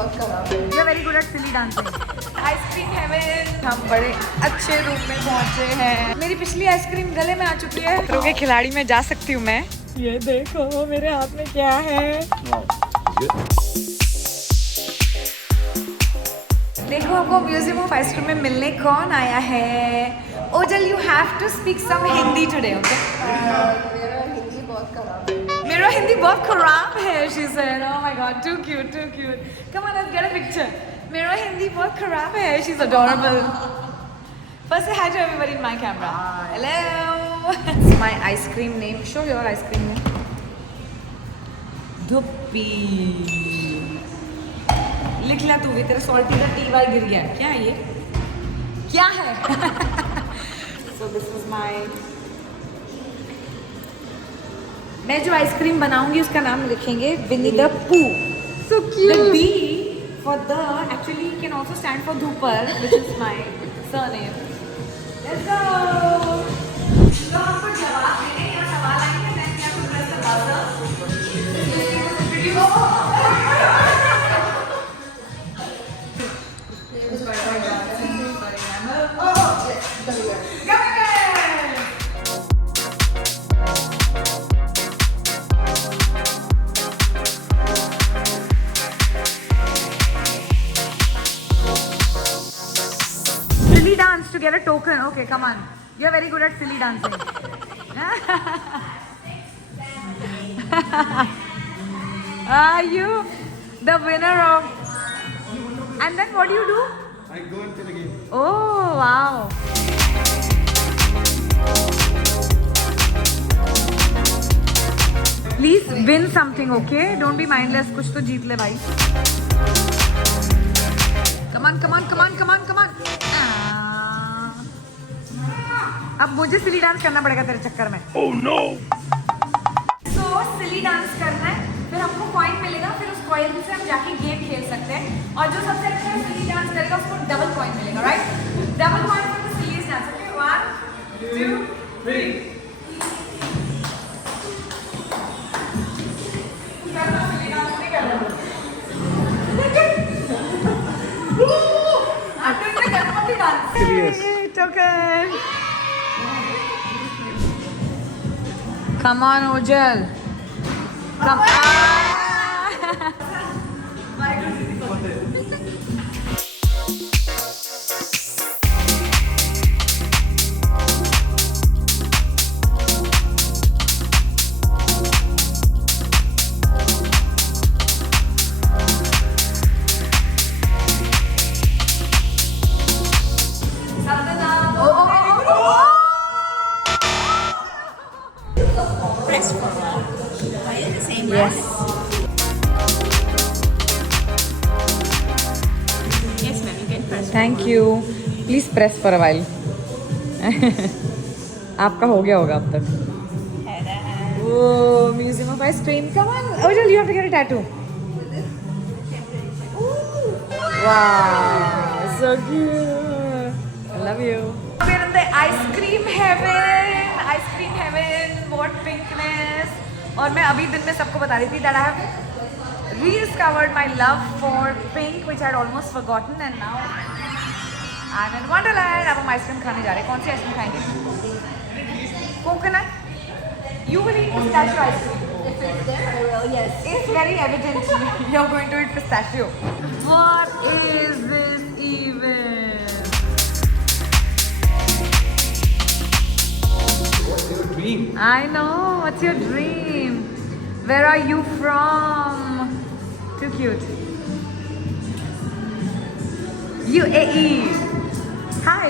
बहुत खराब है। You're very good at silly dancing. Ice cream heaven, हम बड़े अच्छे रूम में पहुंचे हैं। मेरी पिछली आइसक्रीम गले में आ चुकी है। खतरों के खिलाड़ी में जा सकती हूँ मैं। ये देखो मेरे हाथ में क्या है। देखो हमको म्यूजियम ऑफ आइसक्रीम में मिलने कौन आया है। Ojal, you have to speak some Hindi today, okay? मेरा हिंदी बहुत खराब है। मेरा हिंदी बहुत खराब है, she said. Oh my god, too cute, too cute. Come on, let's get a picture. मेरा हिंदी बहुत खराब है, she's adorable. First say hi to everybody in my camera. Hello. It's my ice cream name. Show your ice cream name. धुप्पी। लिख ला तू भी, तेरा salty का TY गिर गया। क्या है ये? क्या है? So this is my मैं जो आइसक्रीम बनाऊंगी उसका नाम लिखेंगे विनी द पू। So The D for the actually can also stand for Dhupar, which is my surname. Let's go. तो हमको जवाब देने या सवाल आएंगे, then we have to press the Silly dance to get a token. Okay, come on. You're very good at silly dancing. Are you the winner of? And then what do you do? I go into the game. Oh wow. Please win something, okay? Don't be mindless. कुछ तो जीत ले भाई. Come on, come on, come on, come on, come on. अब मुझे सिली dance करना पड़ेगा तेरे चक्कर में. Oh no! So सिली डांस करना है, फिर हमको कॉइन मिलेगा, फिर उस कॉइन से हम जाके गेम खेल सकते हैं, और जो सबसे अच्छा सिली डांस करेगा उसको डबल कॉइन मिलेगा, right? Double coin for the silliest dance, okay? 1 2 3. Token. Come on, Ojal. Come on. Yes. Yes, ma'am, you can press. Thank you. Please press for a while. आपका हो गया होगा अब तक. Oh, Museum of Ice Cream. Come on, Ojal, you have to get a tattoo. Wow, so cute. I love you. We're in the ice cream heaven. Ice cream heaven. What pinkness. और मैं अभी दिन में सबको बता रही थी that I have rediscovered my love for pink, which I had almost forgotten, and now I'm in Wonderland. अब हम आइसक्रीम खाने जा रहे हैं. कौन सी आइसक्रीम खाएंगे? Coconut. You will eat pistachio ice cream. If it's there, I will. Yes. It's very evident you're going to eat pistachio. What is this even? What's your dream? I know. What's your dream? Where are you from? Too cute. UAE. Hi.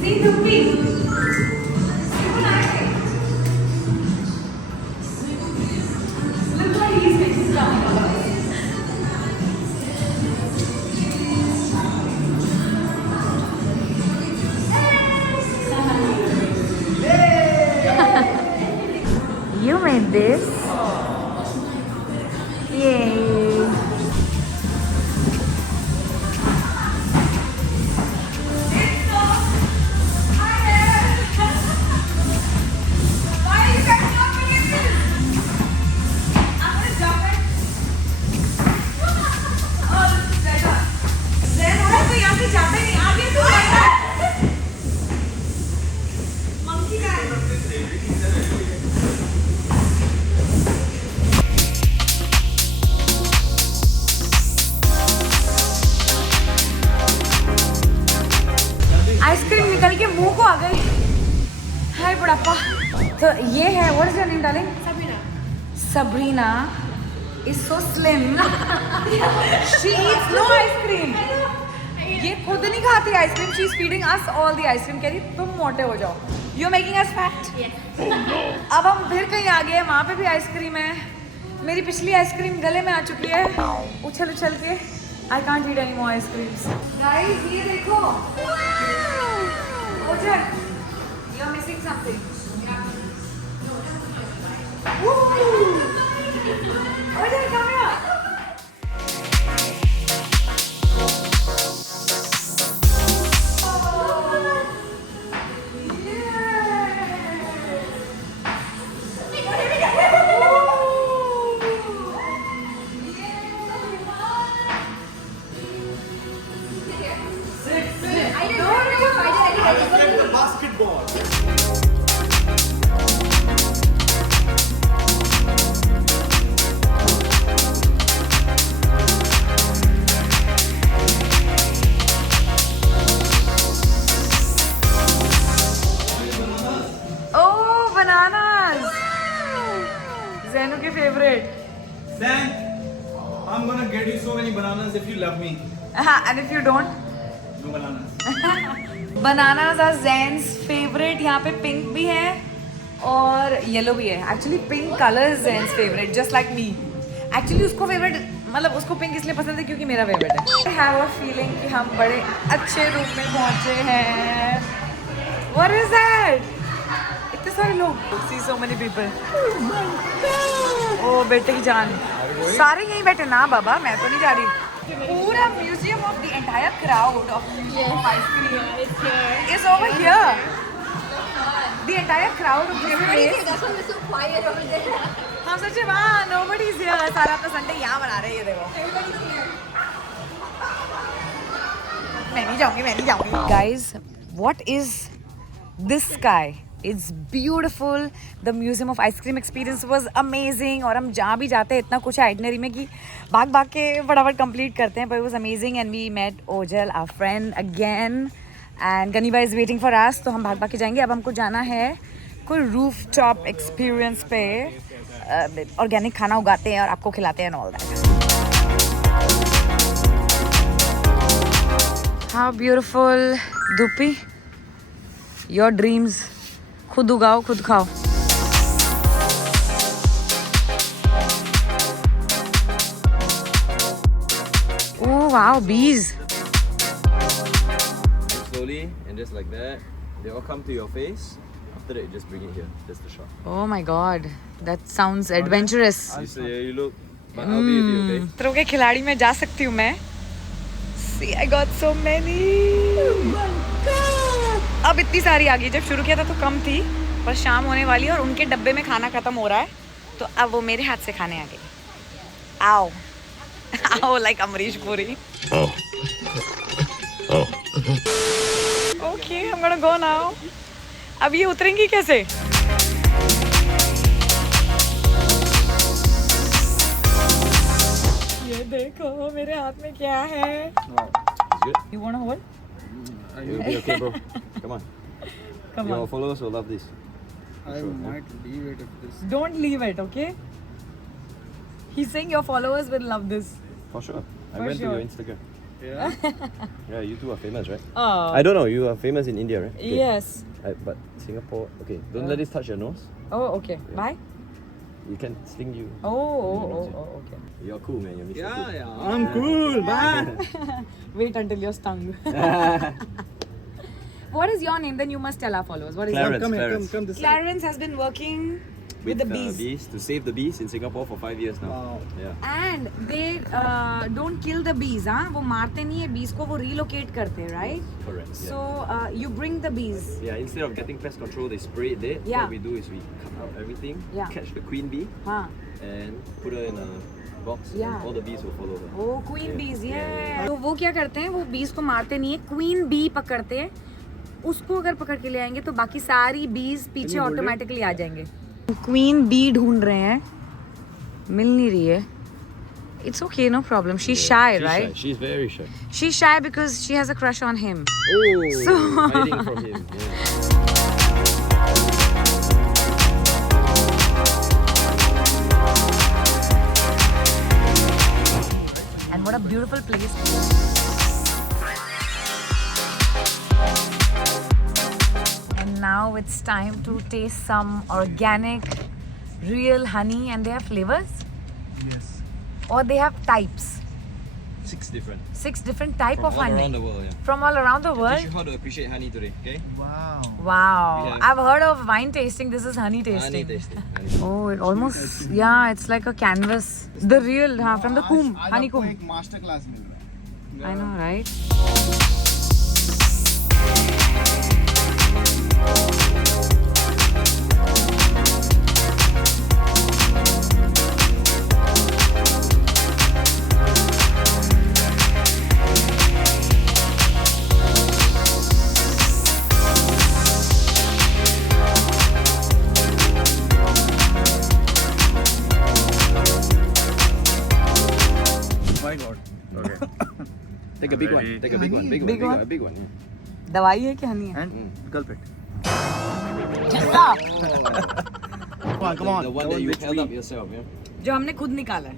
See the pink. See what I think. Look what he's making down. You made this. Yay. It's so आ गई। हाय बुढ़ापा। तो ये है, what is your name darling? Sabrina is so slim. She eats no ice cream. ये खुद नहीं खाती ice cream. She is feeding us all the ice cream. कह रही तुम मोटे हो जाओ. You are making us fat. अब हम फिर कहीं आ गए, वहाँ पे भी आइसक्रीम है. मेरी पिछली आइसक्रीम गले में आ चुकी है उछल उछल के. I can't eat any more ice creams. Guys, ये देखो. ओजन, you are missing something. Ojen, come here. Basketball. Zenu के favorite. Zan, I'm gonna get you so many bananas if you love me. And if you don't? No bananas. Bananas are Zan's favorite. यहाँ पे pink भी है और yellow भी है. Actually pink color is Zan's favorite, just like me. Actually उसको favorite, मतलब उसको pink इसलिए पसंद है क्योंकि मेरा favorite है. I have a feeling कि हम बड़े अच्छे रूम में पहुँचे हैं. What is that? इतने सारे लोग. See so many people. ओ बेटे की जान. सारे यहीं बैठे ना बाबा, मैं तो नहीं जा रही. पूरा museum of the entire crowd of is over here. The entire crowd of this place. That's why we're so quiet over there. हम सोचे वहाँ nobody is here. सारा अपना संडे यहाँ मना रहे हैं. ये देखो. Everybody's here. मैं नहीं जाऊँगी. Guys, what is this sky? It's beautiful. The Museum of Ice Cream experience was amazing. और हम जहाँ भी जाते हैं इतना कुछ है आइटनरी में कि भाग के फटाफट कंप्लीट करते हैं. But it was amazing and we met Ojal, our friend, again. And Ganiba is waiting for us. तो हम भाग के जाएंगे. अब हमको जाना है कोई रूफटॉप एक्सपीरियंस पे. ऑर्गेनिक खाना उगाते हैं और आपको खिलाते हैं and all that. How beautiful. Dupi, your dreams. खुद उगाओ, खुद खाओ. Oh wow, bees. Slowly and just like that, they all come to your face. After that, you just bring it here. That's the shot. Oh my god, that sounds adventurous. You say you look, but I'll be with you, okay? मित्रों के खिलाड़ी में जा सकती हूँ मैं. See, I got so many. अब इतनी सारी आ गई. जब शुरू किया था तो कम थी, पर शाम होने वाली है और उनके डब्बे में खाना खत्म हो रहा है, तो अब वो मेरे हाथ से खाने आ गई. आओ आओ, like Amrish Puri. Okay, I'm gonna go now. अब ये उतरेंगी कैसे? ये देखो मेरे हाथ में क्या है. It's good. You wanna hold? You'll be okay, bro. Come on. Come Your on. followers will love this. I might leave it if this. Don't leave it, okay? He's saying your followers will love this. For sure. I For went sure. to your Instagram. Yeah. Yeah, you two are famous, right? Oh. I don't know. You are famous in India, right? Okay. Yes. But Singapore, okay. Don't let this touch your nose. Oh, okay. Bye. You can sting you. Oh, okay. You're cool, man. You're Mr. Cool. Yeah. I'm cool, man. Wait until you're stung. What is your name? Then you must tell our followers. What is Clarence. your Come here, Clarence. come this side. Clarence has been working with the bees. To save the bees in Singapore for 5 years now. Wow. Yeah. And they don't kill the bees, हाँ? वो मारते नहीं है bees को, वो relocate करते हैं, right? Correct. Yeah. So you bring the bees. Yeah, instead of getting pest control, they spray it dead. Yeah. What we do is we cut out everything, Yeah. catch the queen bee, हाँ. and put her in a box. Yeah. And all the bees will follow her. वो queen Yeah. bees, Yeah, yeah. तो वो क्या करते हैं? वो bees को मारते नहीं है, queen bee पकड़ते हैं. उसको अगर पकड़ के ले आएंगे तो बाकी सारी bees पीछे ऑटोमेटिकली आ जाएंगे. क्वीन बी ढूंढ रहे हैं, मिल नहीं रही है. It's okay, no problem. She's shy, She's right? shy. She's very shy. She's shy because she has a crush on him. Oh, So- hiding from him. Yeah. And what a beautiful place. And now it's time to taste some organic, real honey, and they have flavors? Yes. Or they have types? 6 different. 6 different type From of all honey. around the world, yeah. From all around the Teach world? you how to appreciate honey today, okay? Wow. Wow. Yeah. I've heard of wine tasting. This is honey tasting. Honey tasting. Oh, it almost, yeah, it's like a canvas. The real, from the comb, honeycomb. Master class मिल रहा है. I know, right? My God. Okay. Take a big one. Take a big one. Big one. Big Big one? one. Big one. दवाई है कि हनी है? And gulp it. Stop. Come on, come on. The one that you held up yourself, yeah? जो हमने खुद निकाला है.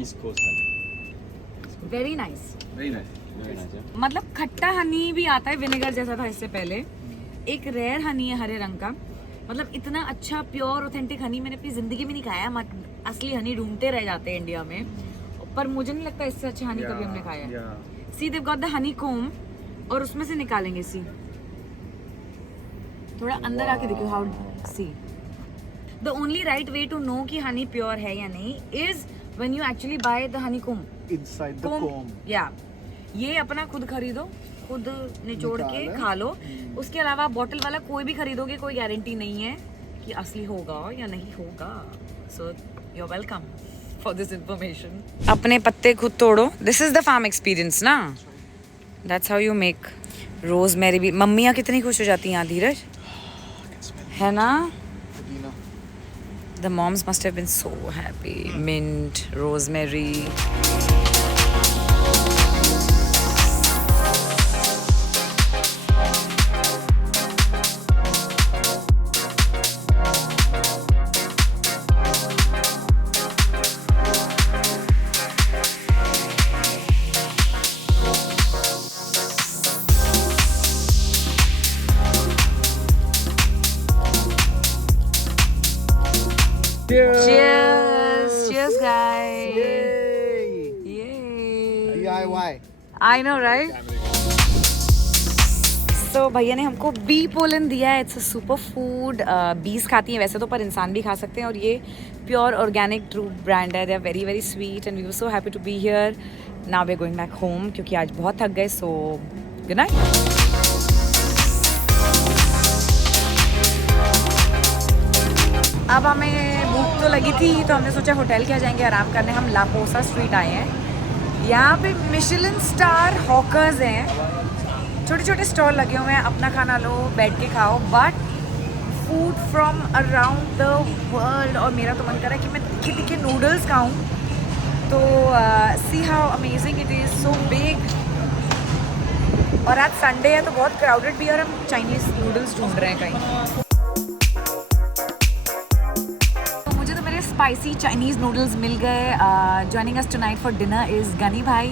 East Coast honey. Very nice. Very nice. Very nice, yeah? मतलब खट्टा हनी भी आता है, विनेगर जैसा था इससे पहले. एक रेयर हनी है हरे रंग का. मतलब इतना अच्छा प्योर ऑथेंटिक हनी मैंने अपनी जिंदगी में नहीं खाया. असली हनी ढूंढते रह जाते हैं इंडिया में, पर मुझे नहीं लगता इससे अच्छा हनी कभी हमने खाया है. Yeah. See they've got the honeycomb और उसमें से निकालेंगे. सी थोड़ा अंदर आके देखो. How see the only right way to know कि हनी प्योर है या नहीं is when you actually buy the honeycomb. Inside the comb. या ये अपना खुद खरीदो, खुद निचोड़ के खा लो. उसके अलावा बॉटल वाला कोई भी खरीदोगे कोई गारंटी नहीं है कि असली होगा या नहीं होगा. So you are welcome for this information. अपने पत्ते खुद तोड़ो. This is the farm experience ना. That's how you make rosemary भी. मम्मियाँ कितनी खुश हो जाती हैं यहाँ धीरज, है ना? The moms must have been so happy. Mint, rosemary. Cheers! Cheers, guys! Yay! DIY. I know, right? So भैया ने हमको बी पोलन दिया है. It's a super food. बीज खाती हैं वैसे तो, पर इंसान भी खा सकते हैं. और ये प्योर ऑर्गेनिक ट्रू ब्रांड है. They are very very sweet and we were so happy to be here. Now we are going back home क्योंकि आज बहुत थक गए. So good night. अब हमें भूख तो लगी थी तो हमने सोचा होटल क्या जाएंगे आराम करने. हम लापोसा स्ट्रीट आए हैं. यहाँ पे मिशेलिन स्टार हॉकर्स हैं. छोटे छोटे स्टॉल लगे हुए हैं. अपना खाना लो, बैठ के खाओ, but food from around the world. और मेरा तो मन कर रहा है कि मैं तीखे तीखे नूडल्स खाऊं. तो see how amazing it is, so big. और आज संडे है तो बहुत क्राउडेड भी है और हम चाइनीज़ नूडल्स ढूंढ रहे हैं कहीं. Spicy Chinese noodles मिल गए. Joining us tonight for dinner is Gani Bhai,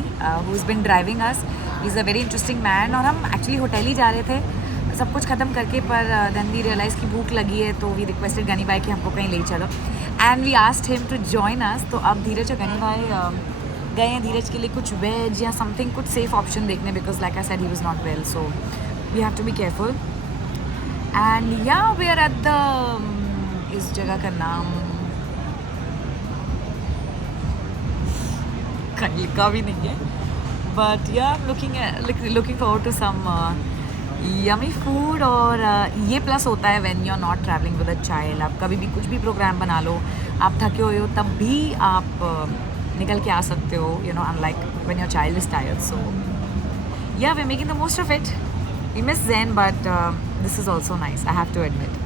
who's been driving us. He's a very interesting man. और हम actually होटल ही जा रहे थे सब कुछ ख़त्म करके, पर then we realized कि भूख लगी है तो we requested Gani Bhai कि हमको कहीं ले चलो. And we asked him to join us. तो अब धीरज और Gani Bhai गए हैं धीरज के लिए कुछ वेज या समथिंग, कुछ सेफ ऑप्शन देखने, because like I said he was not well, so we have to be careful. And yeah we are at the, इस जगह का नाम कहीं का भी नहीं है, but yeah looking forward to some yummy food. और ये प्लस होता है when you are not travelling with a child. आप कभी भी कुछ भी प्रोग्राम बना लो, आप थके हुए हो तब भी आप निकल के आ सकते हो, you know, unlike when your child is tired. So yeah we are making the most of it. We miss Zen, but this is also nice, I have to admit.